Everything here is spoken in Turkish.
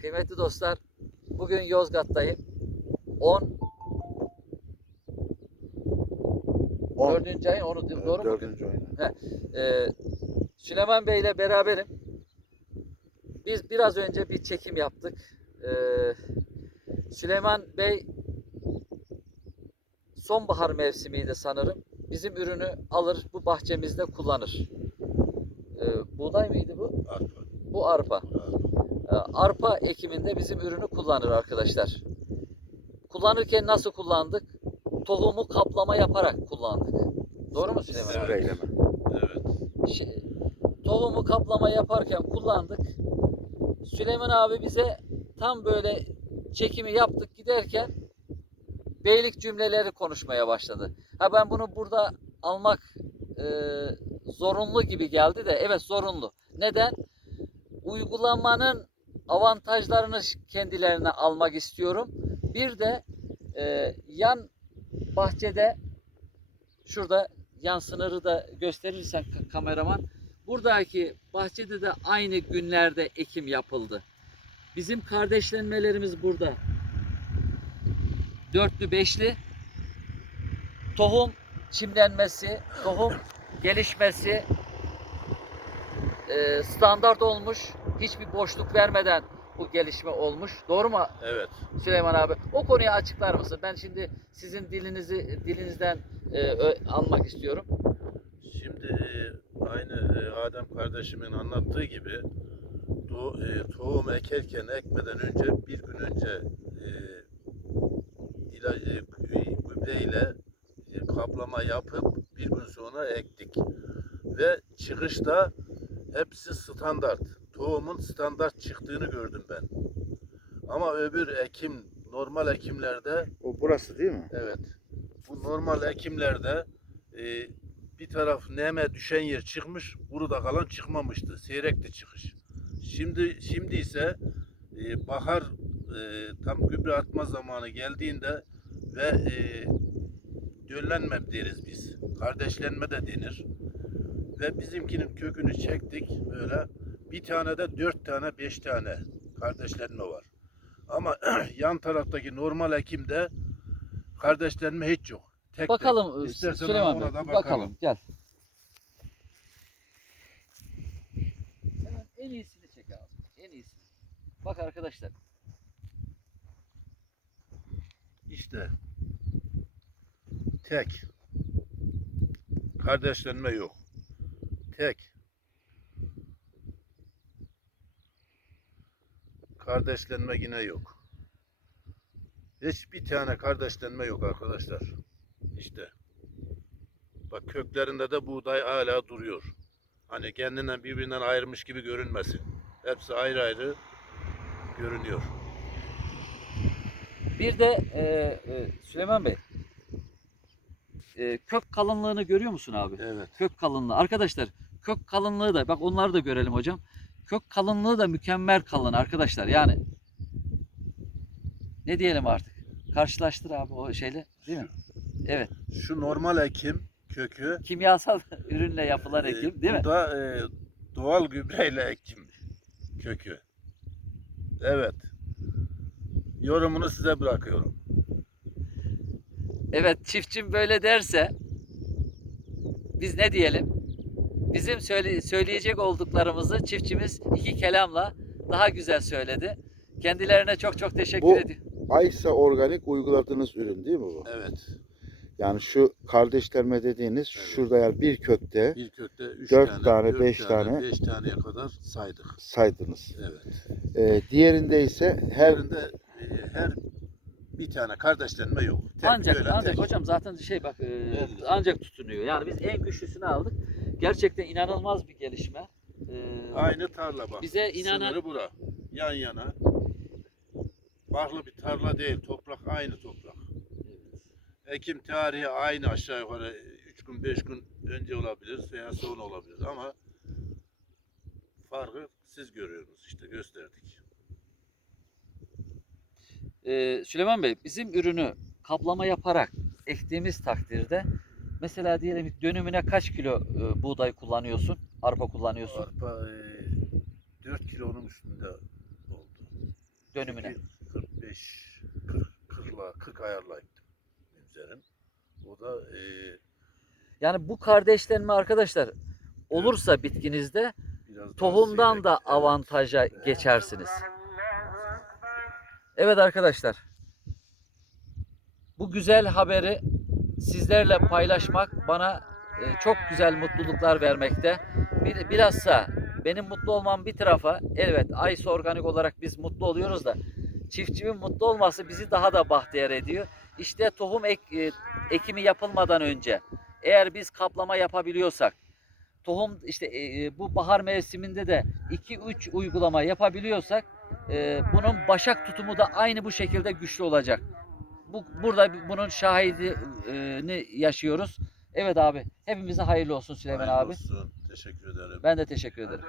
Kıymetli dostlar, bugün Yozgat'tayım. 10 On. 4. ayın 10'u Evet, doğru mu? Dördüncü oyun. Ee, Süleyman Bey ile beraberim. Biz biraz önce bir çekim yaptık. Ee, Süleyman Bey sonbahar mevsimiydi sanırım. Bizim ürünü alır bu bahçemizde kullanır. Ee, buğday mıydı bu? Arpa. Bu arpa. arpa. Ee, arpa ekiminde bizim ürünü kullanır arkadaşlar. Kullanırken nasıl kullandık? Tohumu kaplama yaparak kullandık. Doğru mu Süleyman? abi? Spreyleme. Evet. Şey, tohumu kaplama yaparken kullandık. Süleyman abi bize tam böyle çekimi yaptık giderken beylik cümleleri konuşmaya başladı. Ha ben bunu burada almak e, zorunlu gibi geldi de evet zorunlu. Neden? Uygulamanın avantajlarını kendilerine almak istiyorum. Bir de e, yan bahçede şurada yan sınırı da gösterirsen ka- kameraman buradaki bahçede de aynı günlerde ekim yapıldı. Bizim kardeşlenmelerimiz burada. Dörtlü beşli tohum çimlenmesi, tohum gelişmesi e, standart olmuş. Hiçbir boşluk vermeden bu gelişme olmuş. Doğru mu Evet. Süleyman abi? O konuyu açıklar mısın? Ben şimdi sizin dilinizi dilinizden e, almak istiyorum. Şimdi e, aynı e, Adem kardeşimin anlattığı gibi to, e, tohum ekerken ekmeden önce bir gün önce e, ilaç, e, gübre ile e, kaplama yapıp bir gün sonra ektik. Ve çıkışta hepsi standart. Tohumun standart çıktığını gördüm ben. Ama öbür ekim, normal ekimlerde O burası değil mi? Evet. Bu normal ekimlerde e, bir taraf neme düşen yer çıkmış, kuruda kalan çıkmamıştı. Seyrekti çıkış. Şimdi şimdi ise e, bahar e, tam gübre atma zamanı geldiğinde ve e, döllenme deriz biz. Kardeşlenme de denir. Ve bizimkinin kökünü çektik böyle. Bir tane de dört tane, beş tane kardeşlenme var. Ama yan taraftaki normal ekimde kardeşlenme hiç yok. Tek Bakalım tek. İstersen Süleyman ona Bey. da Bakalım. Gel. Hemen en iyisini. En iyisini. Bak arkadaşlar. İşte tek. Kardeşlenme yok. Tek. Kardeşlenme yine yok. Hiçbir tane kardeşlenme yok arkadaşlar. İşte. Bak köklerinde de buğday hala duruyor. Hani kendinden birbirinden ayırmış gibi görünmesin. Hepsi ayrı ayrı görünüyor. Bir de e, e, Süleyman Bey. E, kök kalınlığını görüyor musun abi? Evet. Kök kalınlığı. Arkadaşlar kök kalınlığı da bak onları da görelim hocam. Kök kalınlığı da mükemmel kalın arkadaşlar. Yani ne diyelim artık? Karşılaştır abi o şeyle değil mi? Evet. Şu normal ekim kökü Kimyasal ürünle yapılan e, ekim değil mi? Bu da e, doğal gübreyle ekim kökü. Evet. Yorumunu size bırakıyorum. Evet çiftçim böyle derse biz ne diyelim? Bizim söyle, söyleyecek olduklarımızı çiftçimiz iki kelamla daha güzel söyledi. Kendilerine çok çok teşekkür Bu- ediyorum. Aysa organik uyguladığınız ürün değil mi bu? Evet. Yani şu kardeşlenme dediğiniz Evet. şurada yani bir kökte Bir kökte üç Dört tane, tane, dört beş tane, tane. beş taneye kadar saydık. saydınız. Evet. Ee, diğerinde ise her Herinde her bir tane kardeşlenme yok. Tek ancak ancak tek. hocam zaten şey bak e, Evet. ancak tutunuyor. Yani biz en güçlüsünü aldık. Gerçekten inanılmaz bir gelişme. E, Aynı tarla bak. Bize inanan- Sınırı bura. Yan yana. Farklı bir tarla değil. Toprak aynı toprak. Ekim tarihi aynı aşağı yukarı 3 gün 5 gün önce olabilir veya sonra olabilir ama farkı siz görüyorsunuz işte gösterdik. Ee, Süleyman Bey bizim ürünü kaplama yaparak ektiğimiz takdirde mesela diyelim dönümüne kaç kilo e, buğday kullanıyorsun? Arpa kullanıyorsun Arpa e, 4 kilonun üstünde oldu. dönümüne. Çünkü 45 40 40'la 40 ayarla ektim üzerin. O da e, Yani bu kardeşlenme arkadaşlar olursa bitkinizde biraz tohumdan da seyrek, evet. avantaja geçersiniz. Evet arkadaşlar. Bu güzel haberi sizlerle paylaşmak bana e, çok güzel mutluluklar vermekte. Bir, bilhassa benim mutlu olmam bir tarafa evet Aysa Organik olarak biz mutlu oluyoruz da çiftçimin mutlu olması bizi daha da bahtiyar ediyor. İşte tohum ek, e, ekimi yapılmadan önce eğer biz kaplama yapabiliyorsak tohum işte e, e, bu bahar mevsiminde de 2-3 uygulama yapabiliyorsak e, bunun başak tutumu da aynı bu şekilde güçlü olacak. Bu burada bunun şahidini yaşıyoruz. Evet abi hepimize hayırlı olsun Süleyman Hayırlı abi. olsun. Teşekkür ederim. Ben de teşekkür ederim.